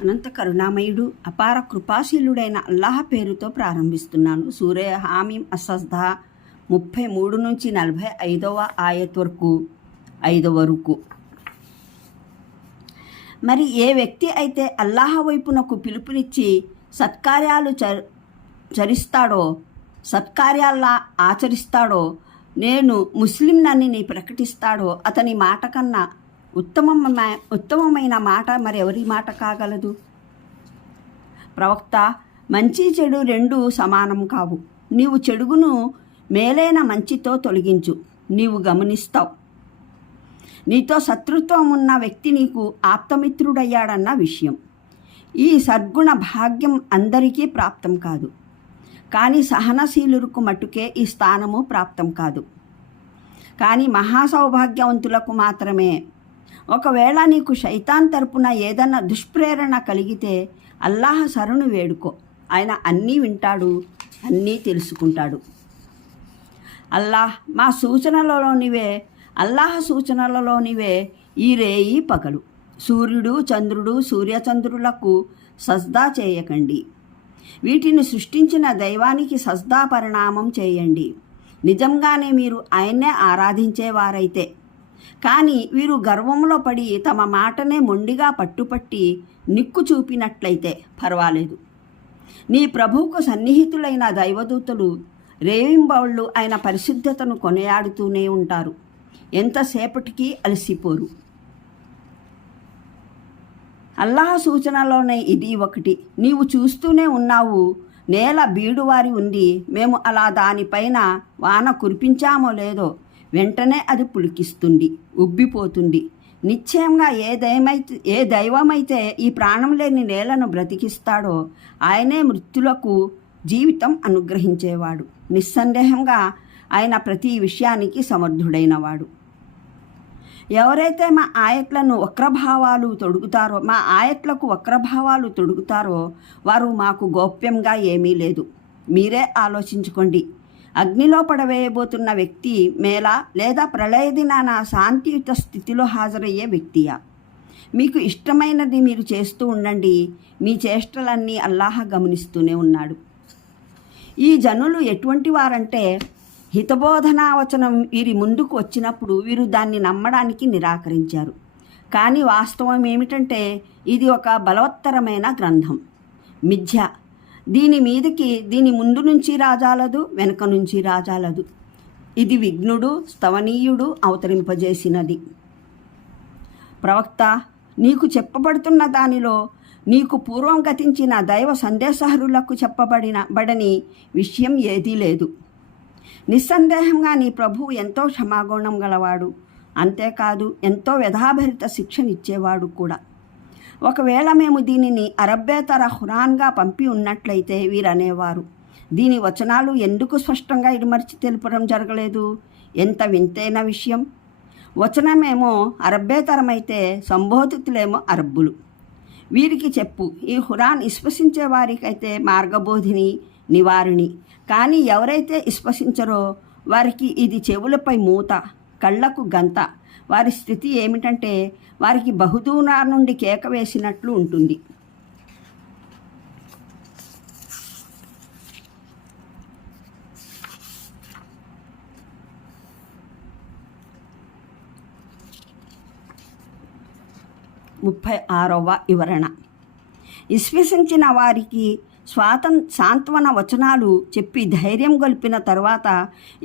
అనంత కరుణామయుడు అపార కృపాశీలుడైన అల్లాహ్ పేరుతో ప్రారంభిస్తున్నాను. సూరే హామీం అసజ్దా 33 నుంచి 45వ ఆయత్ వరకు 5 వరకు. మరి ఏ వ్యక్తి అయితే అల్లాహ్ వైపునకు పిలుపునిచ్చి సత్కార్యాలు సత్కార్యాల్లా ఆచరిస్తాడో, నేను ముస్లింనని ప్రకటిస్తాడో, అతని మాట కన్నా ఉత్తమమైన మాట మరెవరి మాట కాగలదు? ప్రవక్త, మంచి చెడు రెండూ సమానం కావు. నీవు చెడుగును మేలైన మంచితో తొలగించు, నీవు గమనిస్తావు. నీతో శత్రుత్వం ఉన్న వ్యక్తి నీకు ఆప్తమిత్రుడయ్యాడన్న విషయం. ఈ సద్గుణ భాగ్యం అందరికీ ప్రాప్తం కాదు, కానీ సహనశీలులకు మట్టుకే ఈ స్థానము ప్రాప్తం కాదు, కానీ మహాసౌభాగ్యవంతులకు మాత్రమే. ఒకవేళ నీకు శైతాన్ తరపున ఏదన్నా దుష్ప్రేరణ కలిగితే అల్లాహ్ శరణు వేడుకో. ఆయన అన్నీ వింటాడు, అన్నీ తెలుసుకుంటాడు. అల్లాహ్ సూచనలలోనివే ఈ రేయి పగలు. సూర్యుడు చంద్రుడు సూర్యచంద్రులకు సజ్దా చేయకండి. వీటిని సృష్టించిన దైవానికి సజ్దా పరిణామం చేయండి, నిజంగానే మీరు ఆయన్నే ఆరాధించేవారైతే. కానీ వీరు గర్వంలో పడి తమ మాటనే మొండిగా పట్టుపట్టి నిక్కు చూపినట్లయితే పర్వాలేదు. నీ ప్రభువుకు సన్నిహితులైన దైవదూతలు రేయింబవళ్ళు ఆయన పరిశుద్ధతను కొనియాడుతూనే ఉంటారు, ఎంతసేపటికి అలసిపోరు. అల్లాహ్ సూచనలోనే ఇది ఒకటి. నీవు చూస్తూనే ఉన్నావు, నేల బీడువారి ఉంది. మేము అలా దానిపైన వాన కురిపించామో లేదో వెంటనే అది పులికిస్తుంది, ఉబ్బిపోతుంది. నిశ్చయంగా ఏ దైవమైతే ఈ ప్రాణం లేని నేలను బ్రతికిస్తాడో ఆయనే మృత్యులకు జీవితం అనుగ్రహించేవాడు. నిస్సందేహంగా ఆయన ప్రతి విషయానికి సమర్థుడైనవాడు. ఎవరైతే మా ఆయట్లకు వక్రభావాలు తొడుగుతారో వారు మాకు గోప్యంగా ఏమీ లేదు. మీరే ఆలోచించుకోండి. అగ్నిలో పడవేయబోతున్న వ్యక్తి మేలా, లేదా ప్రళయ దినాన శాంతియుత స్థితిలో హాజరయ్యే వ్యక్తియా? మీకు ఇష్టమైనది మీరు చేస్తూ ఉండండి, మీ చేష్టలన్నీ అల్లాహ్ గమనిస్తూనే ఉన్నాడు. ఈ జనులు ఎటువంటి వారంటే, హితబోధనా వచనం వీరి ముందుకు వచ్చినప్పుడు వీరు దాన్ని నమ్మడానికి నిరాకరించారు. కానీ వాస్తవం ఏమిటంటే ఇది ఒక బలవత్తరమైన గ్రంథం, మిథ్య. దీని ముందు నుంచి రాజాలదు, వెనక నుంచి రాజాలదు. ఇది విఘ్నుడు స్తవనీయుడు అవతరింపజేసినది. ప్రవక్త, నీకు చెప్పబడుతున్న దానిలో నీకు పూర్వం గతించిన దైవ సందేశహరులకు చెప్పబడని విషయం ఏదీ లేదు. నిస్సందేహంగా నీ ప్రభువు ఎంతో క్షమాగుణం గలవాడు, అంతేకాదు ఎంతో వ్యధాభరిత శిక్షనిచ్చేవాడు కూడా. ఒకవేళ మేము దీనిని అరబ్బేతర ఖురాన్గా పంపి ఉన్నట్లయితే వీరనేవారు, దీని వచనాలు ఎందుకు స్పష్టంగా ఇడిమర్చి తెలుపడం జరగలేదు? ఎంత వింతైన విషయం! వచనమేమో అరబ్బేతరమైతే సంబోధితులేమో అరబ్బులు. వీరికి చెప్పు, ఈ ఖురాన్ విశ్వసించే వారికైతే మార్గబోధిని, నివారిణి. కానీ ఎవరైతే విశ్వసించరో వారికి ఇది చెవులపై మూత, కళ్ళకు గంత. వారి స్థితి ఏమిటంటే వారికి బహుదూరం నుండి కేక వేసినట్లు ఉంటుంది. ముప్పై 6వ వివరణ. విశ్వసించిన వారికి సాంత్వన వచనాలు చెప్పి ధైర్యం గొల్పిన తర్వాత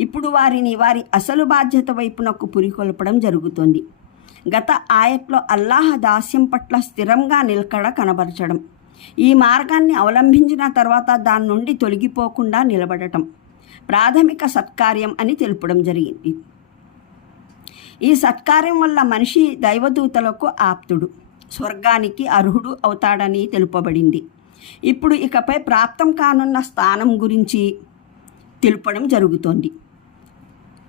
ఇప్పుడు వారిని వారి అసలు బాధ్యత వైపునకు పురికొల్పడం జరుగుతుంది. గత ఆయట్లో అల్లాహ్ దాస్యం పట్ల స్థిరంగా నిలకడ కనబరచడం, ఈ మార్గాన్ని అవలంబించిన తర్వాత దాని నుండి తొలగిపోకుండా నిలబడటం ప్రాథమిక సత్కార్యం అని తెలుపడం జరిగింది. ఈ సత్కార్యం వల్ల మనిషి దైవదూతలకు ఆప్తుడు, స్వర్గానికి అర్హుడు అవుతాడని తెలుపబడింది. ఇప్పుడు ఇకపై ప్రాప్తం కానున్న స్థానం గురించి తెలుపడం జరుగుతోంది.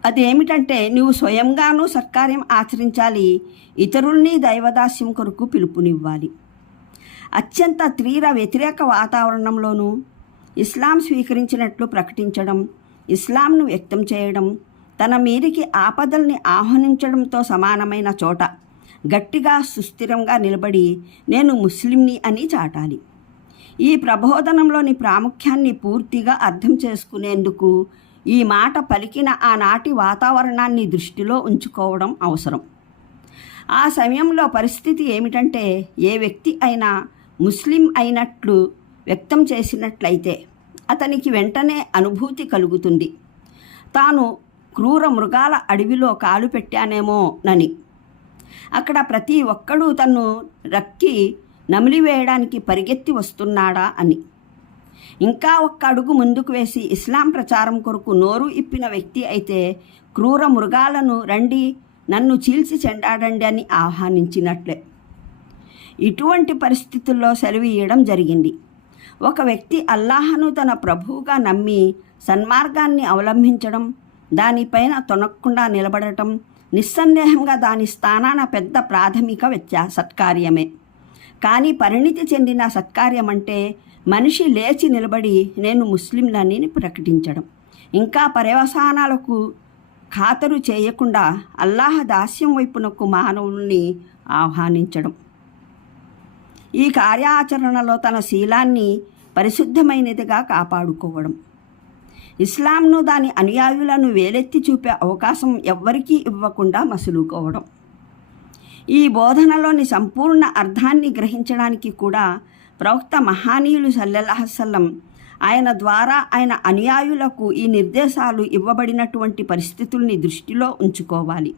అదేమిటంటే నువ్వు స్వయంగానూ సత్కార్యం ఆచరించాలి, ఇతరుల్ని దైవదాస్యం కొరకు పిలుపునివ్వాలి. అత్యంత తీవ్ర వ్యతిరేక వాతావరణంలోనూ ఇస్లాం స్వీకరించినట్లు ప్రకటించడం, ఇస్లాంను వ్యక్తం చేయడం, తన మీరికి ఆపదల్ని ఆహ్వానించడంతో సమానమైన చోట గట్టిగా సుస్థిరంగా నిలబడి నేను ముస్లింని అని చాటాలి. ఈ ప్రబోధనంలోని ప్రాముఖ్యాన్ని పూర్తిగా అర్థం చేసుకునేందుకు ఈ మాట పలికిన ఆనాటి వాతావరణాన్ని దృష్టిలో ఉంచుకోవడం అవసరం. ఆ సమయంలో పరిస్థితి ఏమిటంటే, ఏ వ్యక్తి అయినా ముస్లిం అయినట్లు వ్యక్తం చేసినట్లయితే అతనికి వెంటనే అనుభూతి కలుగుతుంది, తాను క్రూర మృగాల అడవిలో కాలు పెట్టానేమోనని. అక్కడ ప్రతి ఒక్కడూ తన్ను రక్కి నమిలివేయడానికి పరిగెత్తి వస్తున్నాడా అని. ఇంకా ఒక్క అడుగు ముందుకు వేసి ఇస్లాం ప్రచారం కొరకు నోరు ఇప్పిన వ్యక్తి అయితే క్రూర మృగాలను రండి నన్ను చీల్చి చెండాడండి అని ఆహ్వానించినట్లే. ఇటువంటి పరిస్థితుల్లో సెలవీయడం జరిగింది. ఒక వ్యక్తి అల్లాహను తన ప్రభువుగా నమ్మి సన్మార్గాన్ని అవలంబించడం, దానిపైన తొనక్కుండా నిలబడటం నిస్సందేహంగా దాని స్థానాన పెద్ద ప్రాథమిక సత్కార్యమే. కానీ పరిణితి చెందిన సత్కార్యం అంటే మనిషి లేచి నిలబడి నేను ముస్లింలని ప్రకటించడం, ఇంకా పర్యవసానాలకు ఖాతరు చేయకుండా అల్లాహ్ దాస్యం వైపునకు మానవుల్ని ఆహ్వానించడం. ఈ కార్యాచరణలో తన శీలాన్ని పరిశుద్ధమైనదిగా కాపాడుకోవడం, ఇస్లాంను దాని అనుయాయులను వేలెత్తి చూపే అవకాశం ఎవ్వరికీ ఇవ్వకుండా మసులుకోవడం. ఈ బోధనలోని సంపూర్ణ అర్థాన్ని గ్రహించడానికి కూడా ప్రవక్త మహానీయులు సల్లల్లాహు అలైహి వసల్లం ఆయన ద్వారా ఆయన అనుయాయులకు ఈ నిర్దేశాలు ఇవ్వబడినటువంటి పరిస్థితుల్ని దృష్టిలో ఉంచుకోవాలి.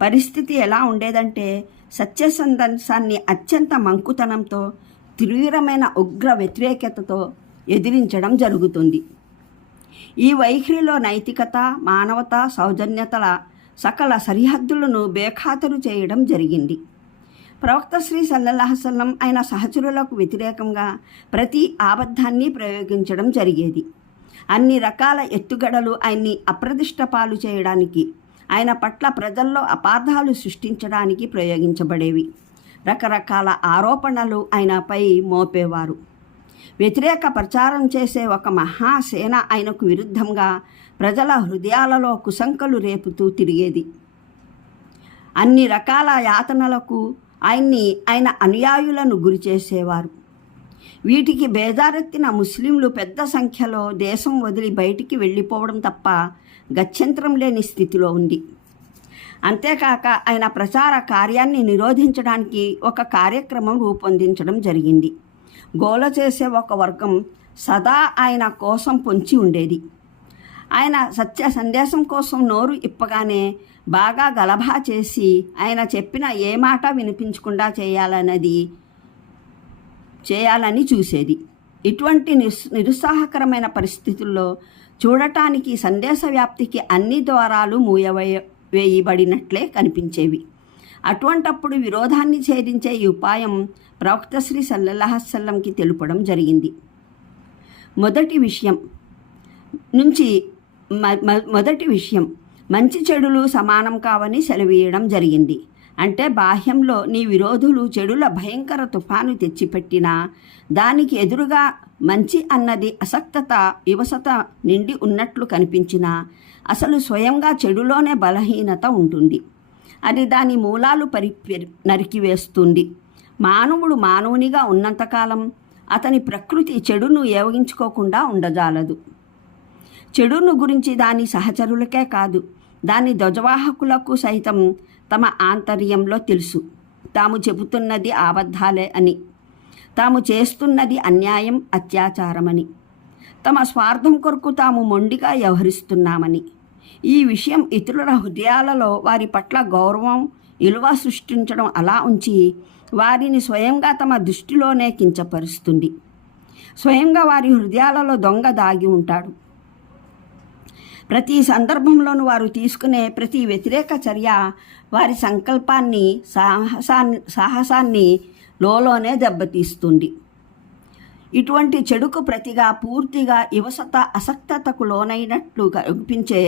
పరిస్థితి ఎలా ఉండేదంటే, సత్య సందేశాన్ని అత్యంత మంకుతనంతో, తీవ్రమైన ఉగ్ర వ్యతిరేకతతో ఎదిరించడం జరుగుతుంది. ఈ వైఖరిలో నైతికత, మానవత, సౌజన్యతల సకల సరిహద్దులను బేఖాతరు చేయడం జరిగింది. ప్రవక్త శ్రీ సల్లల్లాహు అలైహి వసల్లం ఆయన సహచరులకు వ్యతిరేకంగా ప్రతి ఆబద్ధాన్ని ప్రయోగించడం జరిగేది. అన్ని రకాల ఎత్తుగడలు ఆయన్ని అప్రదిష్ట పాలు చేయడానికి, ఆయన పట్ల ప్రజల్లో అపార్థాలు సృష్టించడానికి ప్రయోగించబడేవి. రకరకాల ఆరోపణలు ఆయనపై మోపేవారు. వ్యతిరేక ప్రచారం చేసే ఒక మహాసేన ఆయనకు విరుద్ధంగా ప్రజల హృదయాలలో కుశంకలు రేపుతూ తిరిగేది. అన్ని రకాల యాతనలకు ఆయన అనుయాయులను గురి చేసేవారు. వీటికి బేజారెత్తిన ముస్లింలు పెద్ద సంఖ్యలో దేశం వదిలి బయటికి వెళ్ళిపోవడం తప్ప గత్యంతరం లేని స్థితిలో ఉంది. అంతేకాక ఆయన ప్రచార కార్యాన్ని నిరోధించడానికి ఒక కార్యక్రమం రూపొందించడం జరిగింది. గోల చేసే ఒక వర్గం సదా ఆయన కోసం పొంచి ఉండేది. ఆయన సత్య సందేశం కోసం నోరు ఇప్పగానే బాగా గలభా చేసి ఆయన చెప్పిన ఏ మాట వినిపించకుండా చేయాలని చూసేది. ఇటువంటి నిరుత్సాహకరమైన పరిస్థితుల్లో చూడటానికి సందేశ వ్యాప్తికి అన్ని ద్వారాలు మూయవేయబడినట్లే కనిపించేవి. అటువంటప్పుడు విరోధాన్ని ఛేదించే ఈ ఉపాయం ప్రవక్త శ్రీ సల్లల్లాహు అలైహి వసల్లంకి తెలుపడం జరిగింది. మొదటి విషయం మంచి చెడులు సమానం కావని సెలవీయడం జరిగింది. అంటే బాహ్యంలో నీ విరోధులు చెడుల భయంకర తుఫాను తెచ్చిపెట్టినా దానికి ఎదురుగా మంచి అన్నది అసక్తత, వివసత నిండి ఉన్నట్లు కనిపించినా అసలు స్వయంగా చెడులోనే బలహీనత ఉంటుంది. అది దాని మూలాలు నరికివేస్తుంది. మానవుడు మానవునిగా ఉన్నంతకాలం అతని ప్రకృతి చెడును ఏవగించుకోకుండా ఉండజాలదు. చెడును గురించి దాని సహచరులకే కాదు, దాని ధ్వజవాహకులకు సైతం తమ ఆంతర్యంలో తెలుసు. తాము చెబుతున్నది అబద్ధాలే అని, తాము చేస్తున్నది అన్యాయం, అత్యాచారమని, తమ స్వార్థం కొరకు తాము మొండిగా వ్యవహరిస్తున్నామని. ఈ విషయం ఇతరుల హృదయాలలో వారి పట్ల గౌరవం, విలువ సృష్టించడం అలా ఉంచి వారిని స్వయంగా తమ దృష్టిలోనే కించపరుస్తుంది. స్వయంగా వారి హృదయాలలో దొంగ దాగి ఉంటాడు. ప్రతి సందర్భంలోనూ వారు తీసుకునే ప్రతి వ్యతిరేక చర్య వారి సంకల్పాన్ని, సాహసాన్ని లోలోనే దెబ్బతీస్తుంది. ఇటువంటి చెడుకు ప్రతిగా పూర్తిగా వివసత, అసక్తతకు లోనైనట్లు కనిపించే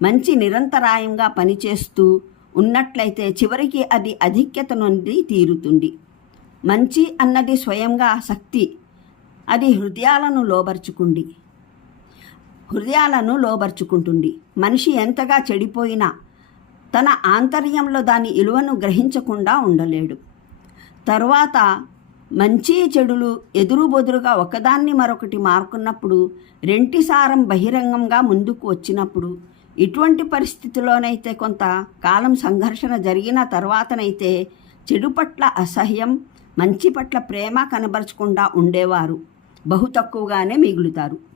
మంచి నిరంతరాయంగా పనిచేస్తూ ఉన్నట్లయితే చివరికి అది ఆధిక్యత నుండి తీరుతుంది. మంచి అన్నది స్వయంగా శక్తి. అది హృదయాలను లోబర్చుకుంటుంది. మనిషి ఎంతగా చెడిపోయినా తన ఆంతర్యంలో దాని విలువను గ్రహించకుండా ఉండలేడు. తరువాత మంచి చెడులు ఎదురుబొదురుగా ఒకదాన్ని మరొకటి మారుకున్నప్పుడు, రెంటిసారం బహిరంగంగా ముందుకు వచ్చినప్పుడు, ఇటువంటి పరిస్థితిలోనైతే కొంత కాలం సంఘర్షణ జరిగిన తర్వాతనైతే చెడు పట్ల అసహ్యం, మంచి పట్ల ప్రేమ కనబరచకుండా ఉండేవారు బహు తక్కువగానే మిగులుతారు.